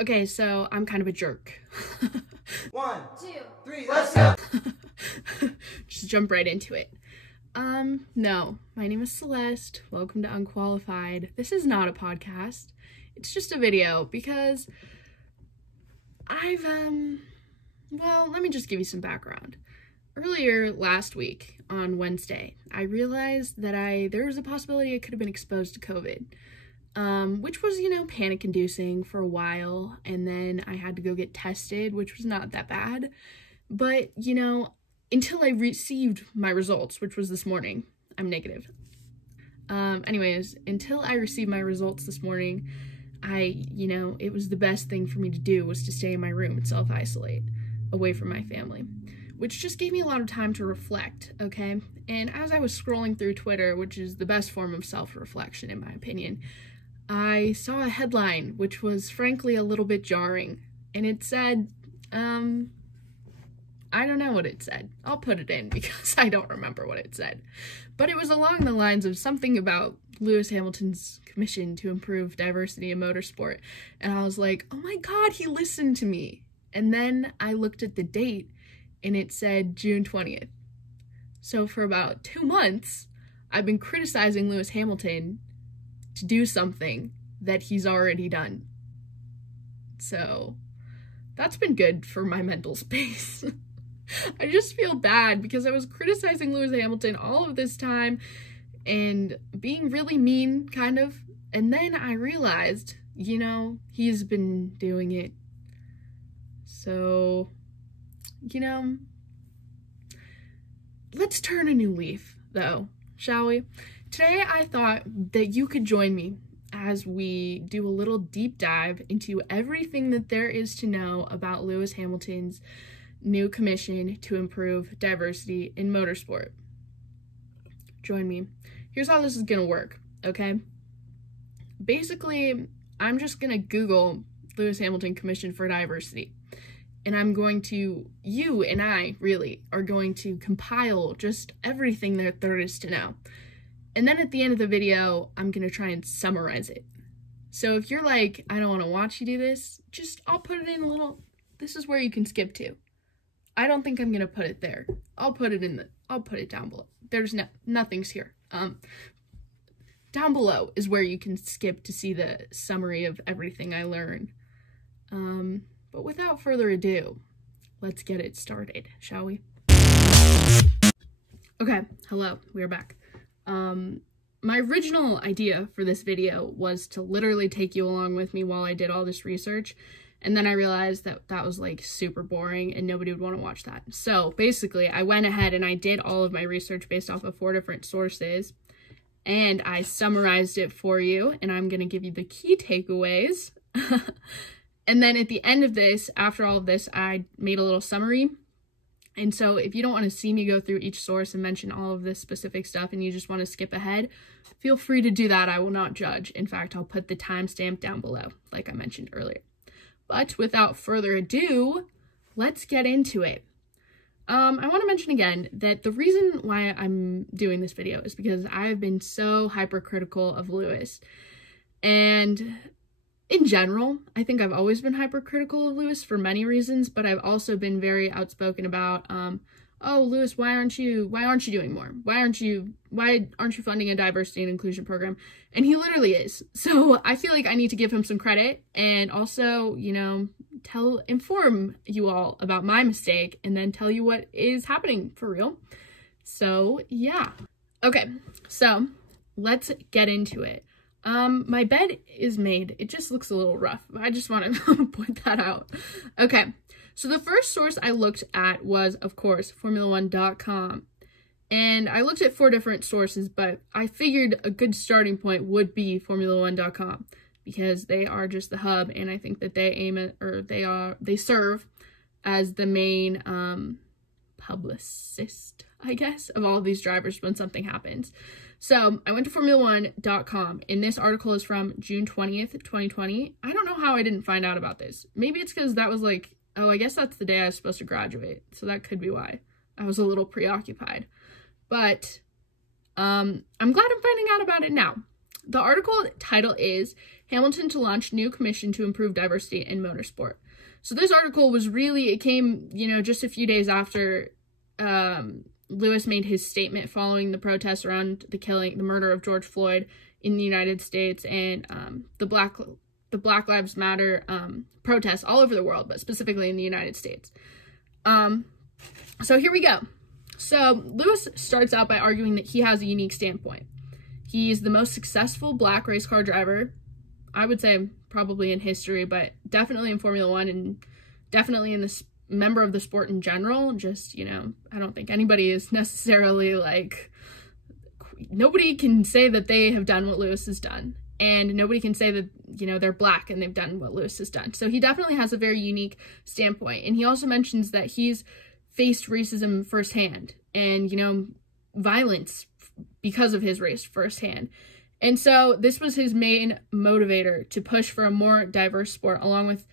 Okay, so I'm kind of a jerk. 1, 2, 3, let's go! Just jump right into it. No, my name is Celeste. Welcome to Unqualified. This is not a podcast. It's just a video because well, let me just give you some background. Earlier last week on Wednesday, I realized that there was a possibility I could have been exposed to COVID. Which was, panic-inducing for a while, and then I had to go get tested, which was not that bad, but, until I received my results, which was this morning, I'm negative. Anyways, until I received my results this morning, it was the best thing for me to do was to stay in my room and self-isolate away from my family, which just gave me a lot of time to reflect, okay? And as I was scrolling through Twitter, which is the best form of self-reflection in my opinion, I saw a headline, which was frankly a little bit jarring, and it said, I don't know what it said. I'll put it in because I don't remember what it said. But it was along the lines of something about Lewis Hamilton's commission to improve diversity in motorsport. And I was like, oh my God, he listened to me. And then I looked at the date and it said June 20th. So for about 2 months, I've been criticizing Lewis Hamilton to do something that he's already done. So that's been good for my mental space. I just feel bad because I was criticizing Lewis Hamilton all of this time and being really mean, kind of. And then I realized, he's been doing it. So, let's turn a new leaf, though, shall we? Today, I thought that you could join me as we do a little deep dive into everything that there is to know about Lewis Hamilton's new commission to improve diversity in motorsport. Join me. Here's how this is going to work, okay? Basically, I'm just going to Google Lewis Hamilton Commission for Diversity. And you and I really are going to compile just everything that there is to know. And then at the end of the video, I'm going to try and summarize it. So if you're like, I don't want to watch you do this, I'll put it in this is where you can skip to. I don't think I'm going to put it there. I'll put it down below. There's nothing's here. Down below is where you can skip to see the summary of everything I learned. But without further ado, let's get it started, shall we? Okay, hello, we're back. My original idea for this video was to literally take you along with me while I did all this research, and then I realized that was super boring and nobody would want to watch that. So basically, I went ahead and I did all of my research based off of 4 different sources, and I summarized it for you, and I'm going to give you the key takeaways. And then at the end of this, after all of this, I made a little summary. And so if you don't want to see me go through each source and mention all of this specific stuff and you just want to skip ahead, feel free to do that. I will not judge. In fact, I'll put the timestamp down below, like I mentioned earlier. But without further ado, let's get into it. I want to mention again that the reason why I'm doing this video is because I've been so hypercritical of Lewis. And in general, I think I've always been hypercritical of Lewis for many reasons, but I've also been very outspoken about, oh, Lewis, why aren't you doing more? Why aren't you funding a diversity and inclusion program? And he literally is. So I feel like I need to give him some credit and also, inform you all about my mistake and then tell you what is happening for real. So yeah. Okay, so let's get into it. My bed is made. It just looks a little rough. I just want to point that out. Okay, so the first source I looked at was, of course, Formula1.com. And I looked at 4 different sources, but I figured a good starting point would be Formula1.com because they are just the hub, and I think that they serve as the main publicist, I guess, of all of these drivers when something happens. So I went to Formula1.com, and this article is from June 20th, 2020. I don't know how I didn't find out about this. Maybe it's because that was I guess that's the day I was supposed to graduate. So that could be why I was a little preoccupied. But I'm glad I'm finding out about it now. The article title is Hamilton to Launch New Commission to Improve Diversity in Motorsport. So this article was really, it came, just a few days after Lewis made his statement following the protests around the murder of George Floyd in the United States, and the Black Lives Matter protests all over the world, but specifically in the United States. So here we go. So Lewis starts out by arguing that he has a unique standpoint. He's the most successful Black race car driver, I would say probably in history, but definitely in Formula One, and definitely in this member of the sport in general. Just, I don't think anybody is necessarily nobody can say that they have done what Lewis has done, and nobody can say that, they're Black and they've done what Lewis has done. So he definitely has a very unique standpoint. And he also mentions that he's faced racism firsthand and, violence because of his race firsthand. And so this was his main motivator to push for a more diverse sport, along with,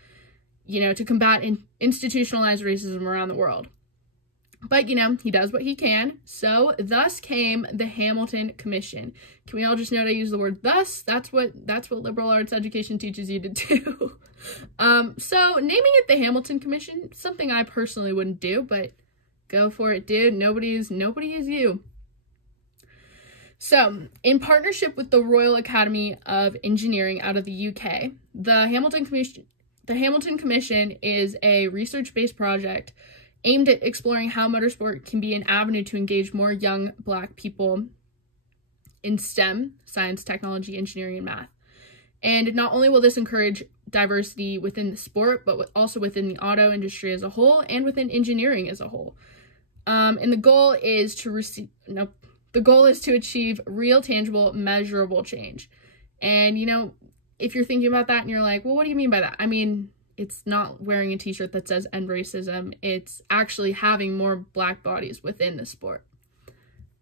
to combat institutionalized racism around the world. But, he does what he can. So thus came the Hamilton Commission. Can we all just note I use the word thus? That's what liberal arts education teaches you to do. So naming it the Hamilton Commission, something I personally wouldn't do, but go for it, dude. Nobody is you. So, in partnership with the Royal Academy of Engineering out of the UK, the Hamilton Commission is a research-based project aimed at exploring how motorsport can be an avenue to engage more young Black people in STEM, science, technology, engineering, and math. And not only will this encourage diversity within the sport, but also within the auto industry as a whole and within engineering as a whole. And the goal is to achieve real, tangible, measurable change. And, if you're thinking about that and you're like, well, what do you mean by that? I mean, it's not wearing a t-shirt that says end racism. It's actually having more Black bodies within the sport.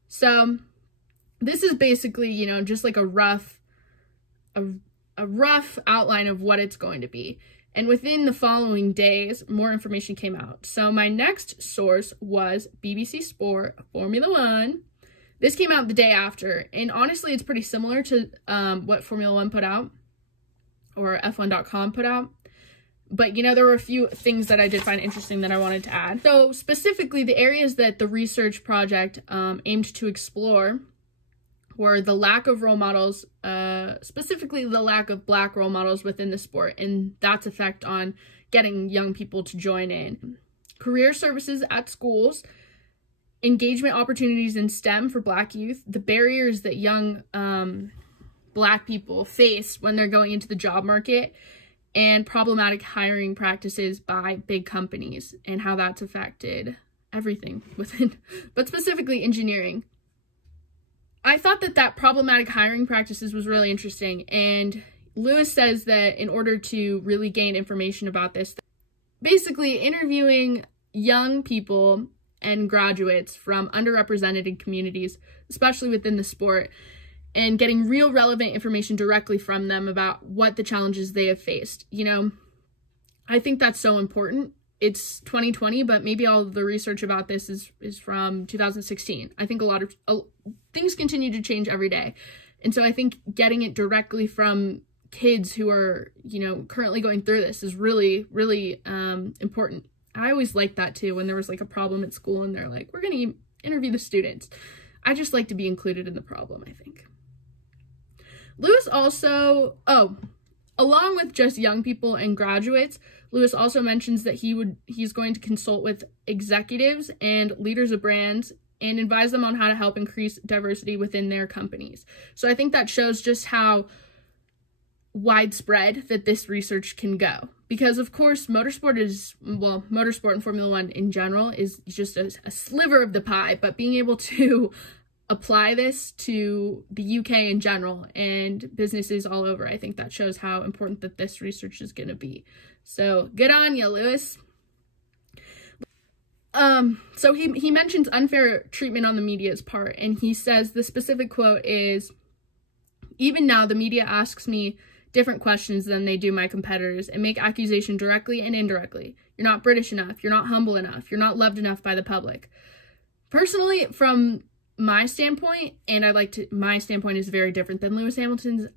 So this is basically, just like a rough outline of what it's going to be. And within the following days, more information came out. So my next source was BBC Sport Formula One. This came out the day after, and honestly, it's pretty similar to what Formula One put out, or F1.com put out. But, there were a few things that I did find interesting that I wanted to add. So, specifically, the areas that the research project aimed to explore were the lack of role models, specifically the lack of Black role models within the sport, and that's effect on getting young people to join in. Career services at schools, engagement opportunities in STEM for Black youth, the barriers that young Black people face when they're going into the job market, and problematic hiring practices by big companies and how that's affected everything within, but specifically engineering. I thought that problematic hiring practices was really interesting, and Lewis says that in order to really gain information about this, basically interviewing young people and graduates from underrepresented communities, especially within the sport, and getting real relevant information directly from them about what the challenges they have faced. I think that's so important. It's 2020, but maybe all of the research about this is from 2016. I think a lot of things continue to change every day. And so I think getting it directly from kids who are, currently going through this is really, really important. I always liked that too, when there was a problem at school and they're like, we're going to interview the students. I just like to be included in the problem, I think. Lewis also, along with just young people and graduates, Lewis also mentions that he's going to consult with executives and leaders of brands and advise them on how to help increase diversity within their companies. So I think that shows just how widespread that this research can go. Because of course, motorsport and Formula One in general is just a sliver of the pie, but being able to apply this to the UK in general and businesses all over, I think that shows how important that this research is going to be. So good on you, Lewis. So he mentions unfair treatment on the media's part, and he says the specific quote is, "Even now, the media asks me different questions than they do my competitors and make accusation directly and indirectly. You're not British enough. You're not humble enough. You're not loved enough by the public." Personally, from my standpoint, and my standpoint is very different than Lewis Hamilton's.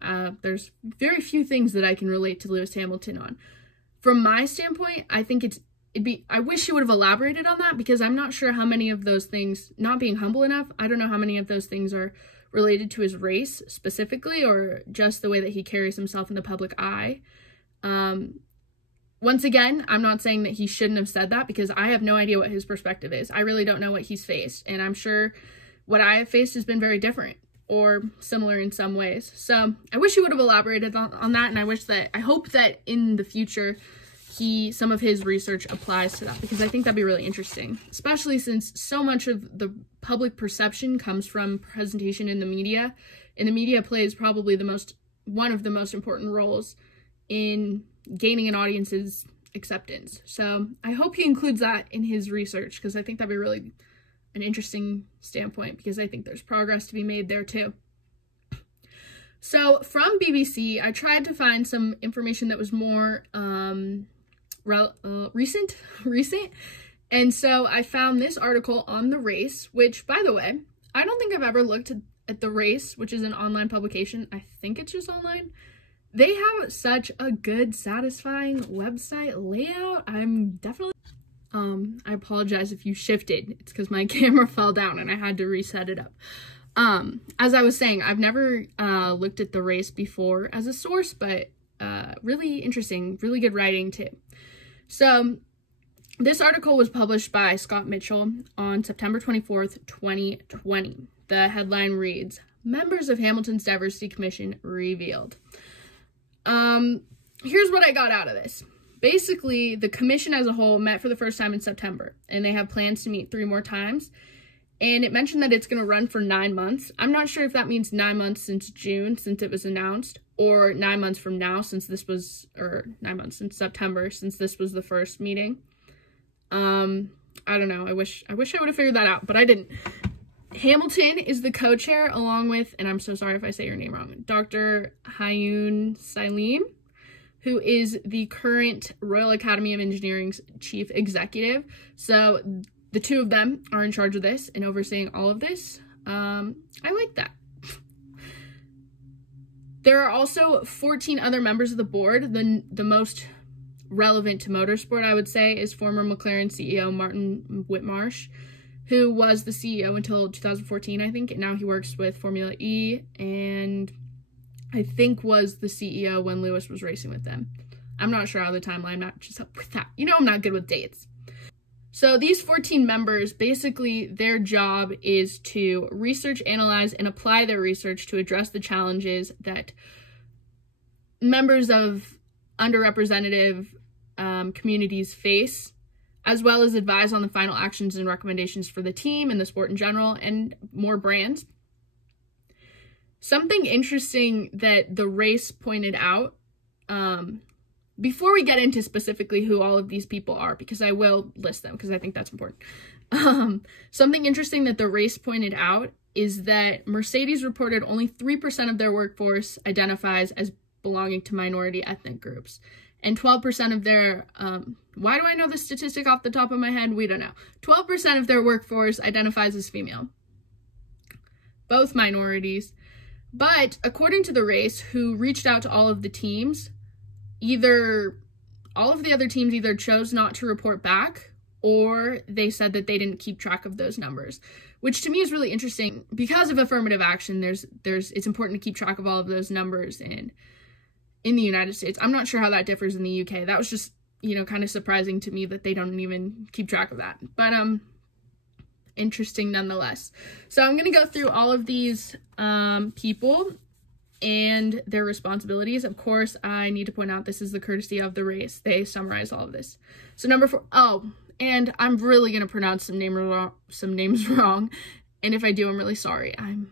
There's very few things that I can relate to Lewis Hamilton on. From my standpoint, I think I wish he would have elaborated on that, because I'm not sure how many of those things, not being humble enough, I don't know how many of those things are related to his race specifically, or just the way that he carries himself in the public eye. Once again, I'm not saying that he shouldn't have said that, because I have no idea what his perspective is. I really don't know what he's faced, and I'm sure what I have faced has been very different or similar in some ways. So I wish he would have elaborated on that, and I hope that in the future some of his research applies to that, because I think that'd be really interesting, especially since so much of the public perception comes from presentation in the media, and the media plays probably one of the most important roles in gaining an audience's acceptance. So I hope he includes that in his research, because I think that'd be really an interesting standpoint, because I think there's progress to be made there too. So from BBC, I tried to find some information that was more recent, and so I found this article on The Race, which, by the way, I don't think I've ever looked at The Race, which is an online publication. I think it's just online. They have such a good, satisfying website layout. I'm definitely I apologize if you shifted. It's because my camera fell down and I had to reset it up. As I was saying, I've never looked at The Race before as a source, but really interesting, really good writing too. So this article was published by Scott Mitchell on September 24th, 2020. The headline reads, "Members of Hamilton's Diversity Commission Revealed." Here's what I got out of this. Basically, the commission as a whole met for the first time in September, and they have plans to meet 3 more times. And it mentioned that it's going to run for 9 months. I'm not sure if that means 9 months since June, since it was announced, or 9 months from now, since this was, or 9 months since September, since this was the first meeting. I don't know. I wish I would have figured that out, but I didn't. Hamilton is the co-chair, along with, and I'm so sorry if I say your name wrong, Dr. Hayoun Salim, who is the current Royal Academy of Engineering's chief executive. So the two of them are in charge of this and overseeing all of this. I like that. There are also 14 other members of the board. The most relevant to motorsport, I would say, is former McLaren CEO Martin Whitmarsh, who was the CEO until 2014, I think, and now he works with Formula E, and I think was the CEO when Lewis was racing with them. I'm not sure how the timeline matches up with that. You know, I'm not good with dates. So these 14 members, basically their job is to research, analyze, and apply their research to address the challenges that members of underrepresented communities face, as well as advise on the final actions and recommendations for the team and the sport in general, and more brands. Something interesting that The Race pointed out, before we get into specifically who all of these people are, because I will list them because I think that's important. Something interesting that The Race pointed out is that Mercedes reported only 3% of their workforce identifies as belonging to minority ethnic groups. And 12% of their, why do I know this statistic off the top of my head? We don't know. 12% of their workforce identifies as female. Both minorities. But according to The Race, who reached out to all of the teams, all of the other teams either chose not to report back, or they said that they didn't keep track of those numbers, which to me is really interesting. Because of affirmative action, it's important to keep track of all of those numbers in the United States. I'm not sure how that differs in the UK. That was just, kind of surprising to me that they don't even keep track of that. But interesting nonetheless. So I'm going to go through all of these people and their responsibilities. Of course, I need to point out this is the courtesy of The Race. They summarize all of this. So number 4, and I'm really going to pronounce some names wrong. And if I do, I'm really sorry. I'm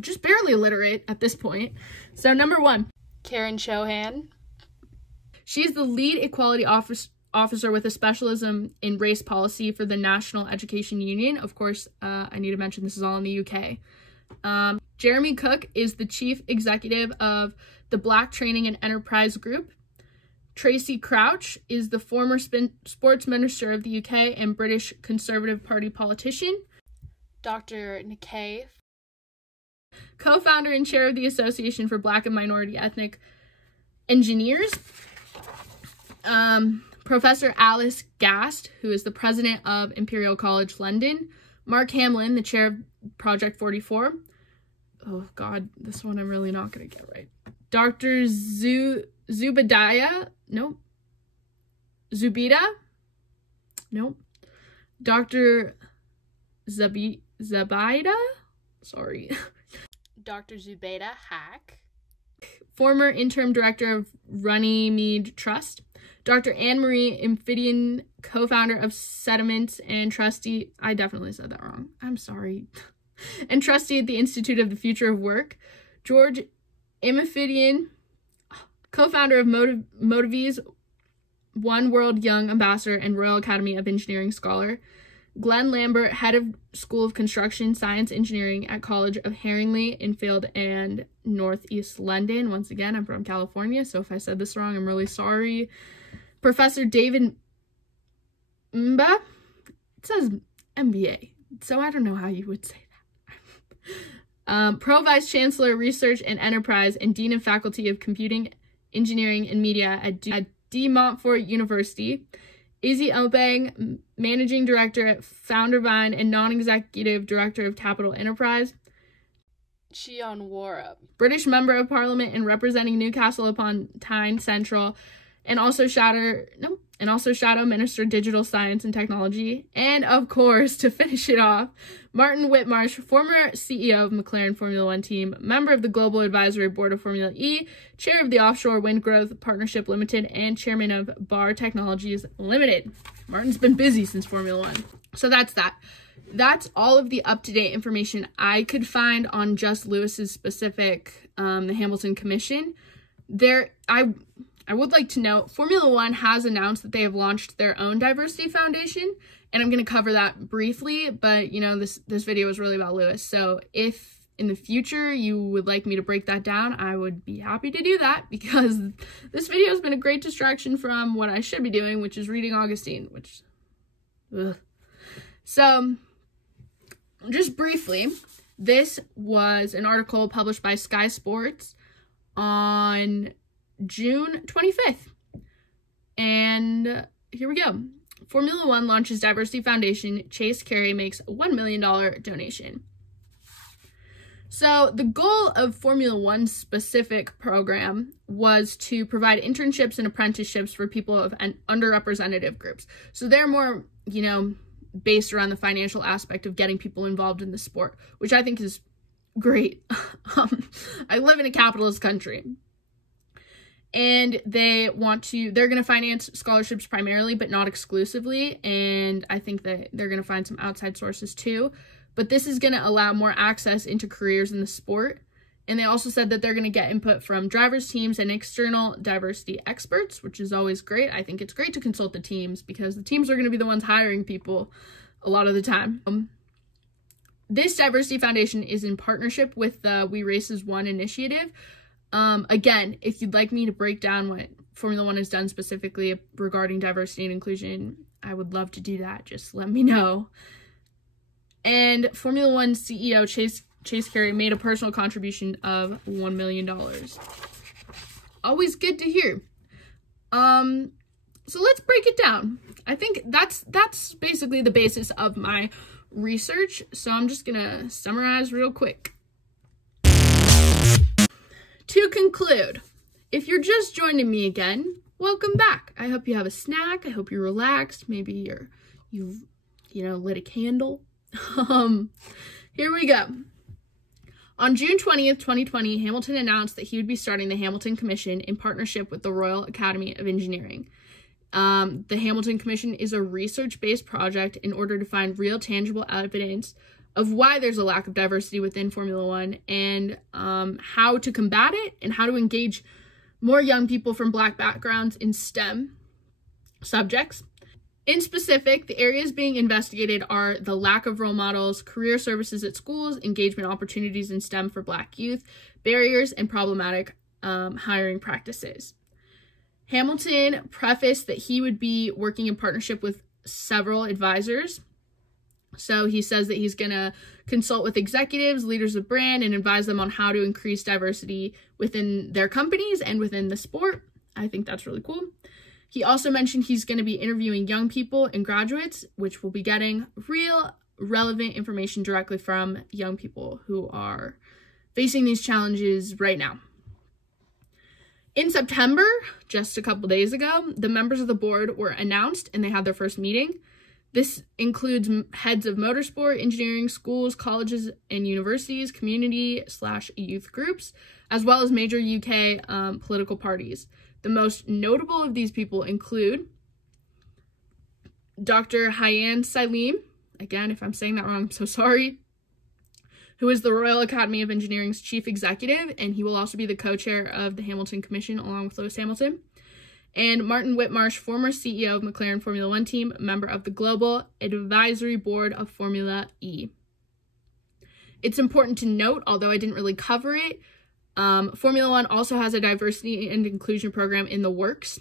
just barely illiterate at this point. So number 1, Karen Chohan. She's the lead equality officer with a specialism in race policy for the National Education Union. Of course, I need to mention this is all in the UK. Jeremy Cook is the chief executive of the Black Training and Enterprise Group. Tracy Crouch is the former sports minister of the UK and British Conservative Party politician. Dr. Nikkei, co-founder and chair of the Association for Black and Minority Ethnic Engineers. Professor Alice Gast, who is the president of Imperial College London. Mark Hamlin, the chair of Project 44. Oh God, this one I'm really not going to get right. Dr. Zubida? Nope. Dr. Zubaida? Sorry. Dr. Zubaida Hack. Former interim director of Runnymede Trust. Dr. Anne-Marie Imphidian, co-founder of Sediments and trustee, I definitely said that wrong, I'm sorry, and trustee at the Institute of the Future of Work. George Imphidian, co-founder of Motivi's One World Young Ambassador and Royal Academy of Engineering Scholar. Glenn Lambert, head of School of Construction Science Engineering at College of Haringey, Enfield, and Northeast London. Once again, I'm from California, so if I said this wrong, I'm really sorry. Professor David Mba, it says MBA, so I don't know how you would say that. Pro Vice Chancellor, Research and Enterprise, and Dean of Faculty of Computing, Engineering, and Media at De Montfort University. Izzy Obeng, Managing Director at Foundervine and Non-Executive Director of Capital Enterprise. Cheon Warup, British Member of Parliament and representing Newcastle upon Tyne Central, and also Shadow Minister Digital Science and Technology. And of course, to finish it off, Martin Whitmarsh, former CEO of McLaren Formula One team, member of the Global Advisory Board of Formula E, chair of the Offshore Wind Growth Partnership Limited, and chairman of Bar Technologies Limited. Martin's been busy since Formula One. So that's that. That's all of the up-to-date information I could find on just Lewis's specific, the Hamilton Commission. I would like to note, Formula One has announced that they have launched their own diversity foundation, and I'm going to cover that briefly, but, you know, this video is really about Lewis, so if in the future you would like me to break that down, I would be happy to do that, because this video has been a great distraction from what I should be doing, which is reading Augustine, which, ugh. So, just briefly, this was an article published by Sky Sports on June 25th. And here we go. Formula One launches Diversity Foundation. Chase Carey makes $1 million donation. So the goal of Formula One's specific program was to provide internships and apprenticeships for people of underrepresented groups. So they're more, you know, based around the financial aspect of getting people involved in the sport, which I think is great. I live in a capitalist country. And they're going to finance scholarships primarily, but not exclusively. And I think that they're going to find some outside sources too. But this is going to allow more access into careers in the sport. And they also said that they're going to get input from drivers, teams, and external diversity experts, which is always great. I think it's great to consult the teams because the teams are going to be the ones hiring people a lot of the time. This Diversity Foundation is in partnership with the We Race as One initiative. Again, if you'd like me to break down what Formula One has done specifically regarding diversity and inclusion, I would love to do that. Just let me know. And Formula One CEO Chase Carey made a personal contribution of $1 million. Always good to hear. So let's break it down. I think that's basically the basis of my research. So I'm just gonna summarize real quick. To conclude, if you're just joining me again, welcome back. I hope you have a snack. I hope you're relaxed. Maybe you've lit a candle. Here we go. On June 20th, 2020, Hamilton announced that he would be starting the Hamilton Commission in partnership with the Royal Academy of Engineering. The Hamilton Commission is a research-based project in order to find real, tangible evidence of why there's a lack of diversity within Formula One and how to combat it and how to engage more young people from Black backgrounds in STEM subjects. In specific, the areas being investigated are the lack of role models, career services at schools, engagement opportunities in STEM for Black youth, barriers, and problematic hiring practices. Hamilton prefaced that he would be working in partnership with several advisors. So he says that he's going to consult with executives, leaders of brand, and advise them on how to increase diversity within their companies and within the sport. I think that's really cool. He also mentioned he's going to be interviewing young people and graduates, which will be getting real relevant information directly from young people who are facing these challenges right now. In September, just a couple days ago, the members of the board were announced and they had their first meeting. This includes heads of motorsport, engineering, schools, colleges, and universities, community/youth groups, as well as major UK political parties. The most notable of these people include Dr. Hayyan Salim, again, if I'm saying that wrong, I'm so sorry, who is the Royal Academy of Engineering's chief executive, and he will also be the co-chair of the Hamilton Commission along with Lewis Hamilton. And Martin Whitmarsh, former CEO of McLaren Formula One team, member of the Global Advisory Board of Formula E. It's important to note, although I didn't really cover it, Formula One also has a diversity and inclusion program in the works.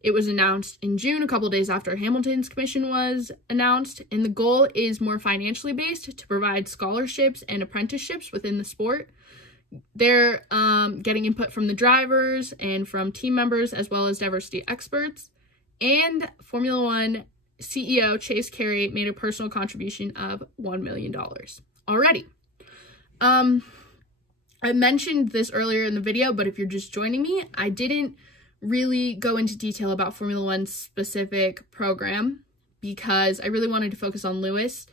It was announced in June, a couple days after Hamilton's commission was announced, and the goal is more financially based to provide scholarships and apprenticeships within the sport. They're getting input from the drivers and from team members as well as diversity experts. And Formula One CEO Chase Carey made a personal contribution of $1 million already. I mentioned this earlier in the video, but if you're just joining me, I didn't really go into detail about Formula One's specific program because I really wanted to focus on Lewis.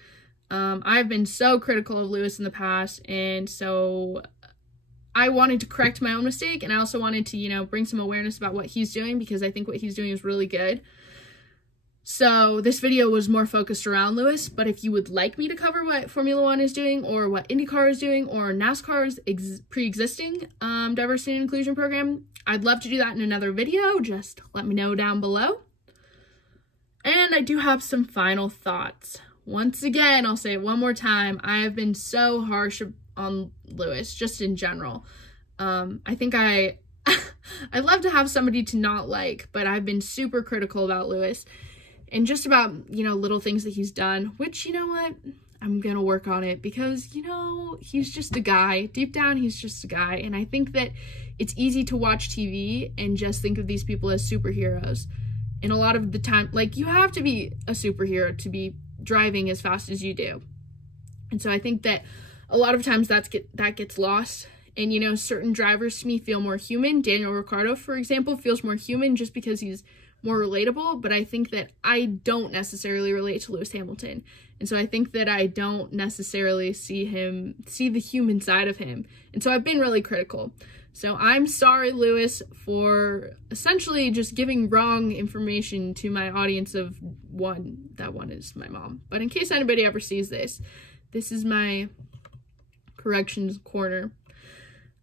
I've been so critical of Lewis in the past, and so I wanted to correct my own mistake, and I also wanted to, bring some awareness about what he's doing because I think what he's doing is really good. So this video was more focused around Lewis, but if you would like me to cover what Formula One is doing or what IndyCar is doing or NASCAR's pre-existing diversity and inclusion program, I'd love to do that in another video. Just let me know down below. And I do have some final thoughts. Once again, I'll say it one more time. I have been so harsh on Lewis, just in general. I think I'd love to have somebody to not like, but I've been super critical about Lewis. And just about, little things that he's done, which, you know what, I'm going to work on it because, he's just a guy. Deep down, he's just a guy. And I think that it's easy to watch TV and just think of these people as superheroes. And a lot of the time, you have to be a superhero to be driving as fast as you do. And so I think that a lot of times that gets lost. And, certain drivers to me feel more human. Daniel Ricciardo, for example, feels more human just because he's more relatable, but I think that I don't necessarily relate to Lewis Hamilton. And so I think that I don't necessarily see the human side of him. And so I've been really critical. So I'm sorry, Lewis, for essentially just giving wrong information to my audience of one. That one is my mom. But in case anybody ever sees this, this is my corrections corner.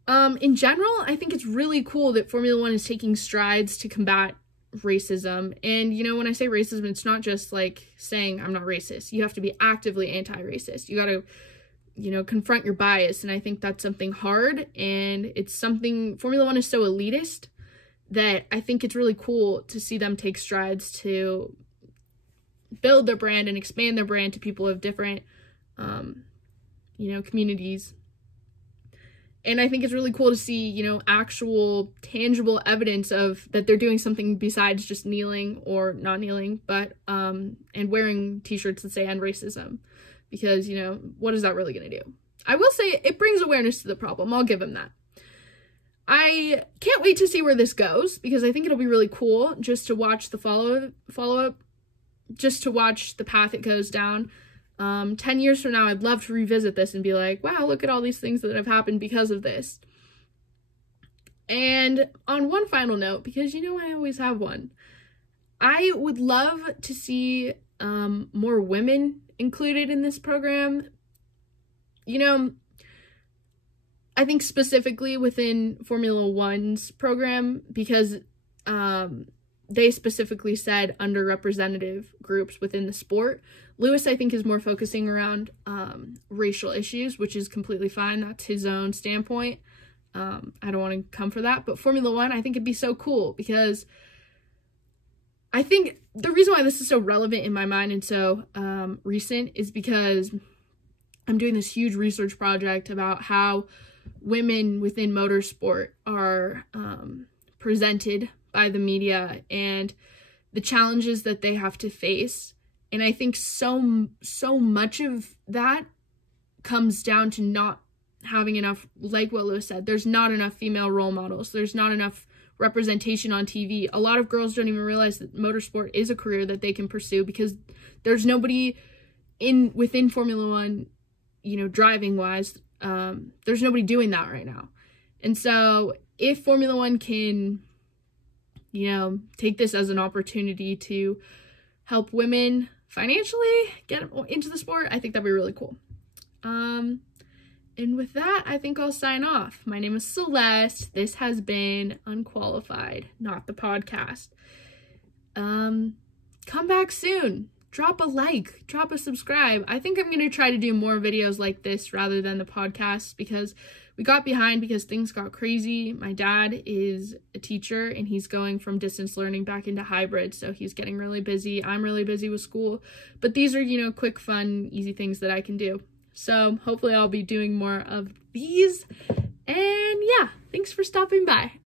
In general, I think it's really cool that Formula One is taking strides to combat racism. And when I say racism, it's not just saying I'm not racist. You have to be actively anti-racist. You got to confront your bias, and I think that's something hard, and it's something Formula One is so elitist that I think it's really cool to see them take strides to build their brand and expand their brand to people of different communities. And I think it's really cool to see, actual tangible evidence of that they're doing something besides just kneeling or not kneeling, but, and wearing t-shirts that say end racism, because, what is that really going to do? I will say it brings awareness to the problem. I'll give them that. I can't wait to see where this goes because I think it'll be really cool just to watch the follow-up, just to watch the path it goes down. 10 years from now, I'd love to revisit this and be like, wow, look at all these things that have happened because of this. And on one final note, because I always have one, I would love to see more women included in this program. I think specifically within Formula One's program, because they specifically said underrepresented groups within the sport. Lewis, I think, is more focusing around racial issues, which is completely fine. That's his own standpoint. I don't want to come for that. But Formula One, I think it'd be so cool because I think the reason why this is so relevant in my mind and so recent is because I'm doing this huge research project about how women within motorsport are presented by the media and the challenges that they have to face. And I think so much of that comes down to not having enough, like what Lewis said, there's not enough female role models. There's not enough representation on TV. A lot of girls don't even realize that motorsport is a career that they can pursue because there's nobody within Formula One, you know, driving wise. There's nobody doing that right now. And so if Formula One can, you know, take this as an opportunity to help women financially get into the sport, I think that'd be really cool. And with that, I think I'll sign off. My name is Celeste. This has been Unqualified, not the podcast. Come back soon. Drop a like, drop a subscribe. I think I'm going to try to do more videos like this rather than the podcast because we got behind because things got crazy. My dad is a teacher and he's going from distance learning back into hybrid, so he's getting really busy. I'm really busy with school, but these are, you know, quick, fun, easy things that I can do. So hopefully I'll be doing more of these. And yeah, thanks for stopping by.